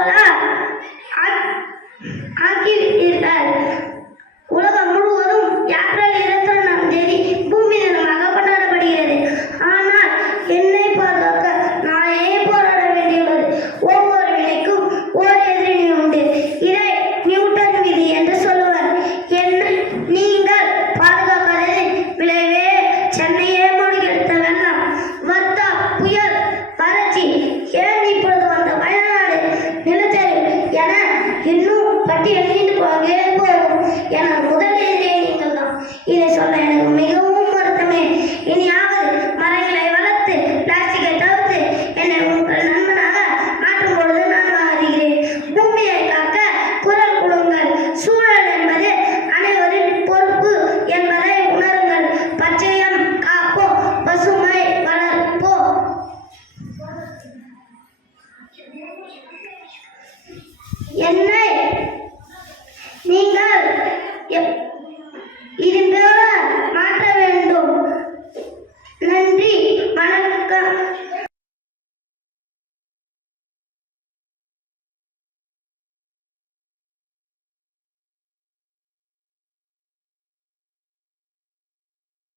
போல ஆக்கிவிட்டீர்கள். உலகம் முழுவதும் ஏப்ரல் 21ஆம் தேதி பூமி தினமாக கொண்டாடப்படுகிறது. ஆனால் என்னை பாதுகாக்க நானே போராட வேண்டியுள்ளது. ஒவ்வொரு வினைக்கும் ஓர் எதிரணி உண்டு. இதை நியூட்டன் விதி என்று சொல்லுவர். என்னை நீங்கள் பாதுகாக்காததின் விளைவே சென்னையே மூழ்கெடுத்த வெள்ளம், வர்த்தா புயல், வறட்சி, ஏன் இப்பொழுது வந்த வயநாடு நிலச்சரிவு என இன்னும் பட்டியல் நீண்டு போகவே போகும். எனது முதல் எதிரே நீங்கள் தான். இதை சொல்ல எனக்கு மிகவும் வருத்தமே. இனியாவது மரங்களை வளர்த்து பிளாஸ்டிக்கை தவிர்த்து என்னை உங்கள் நண்பனாக மாற்றும் பொழுது நான் வருகிறேன். பூமியை காக்க குரல் கொடுங்கள். சூழல் என்பது அனைவரின் பொறுப்பு என்பதை உணருங்கள். பச்சையம் காப்போம், பசுமை வளர்ப்போம். என்னை நீங்கள் இதன் மாற்ற வேண்டும். நன்றி, வணக்கம்.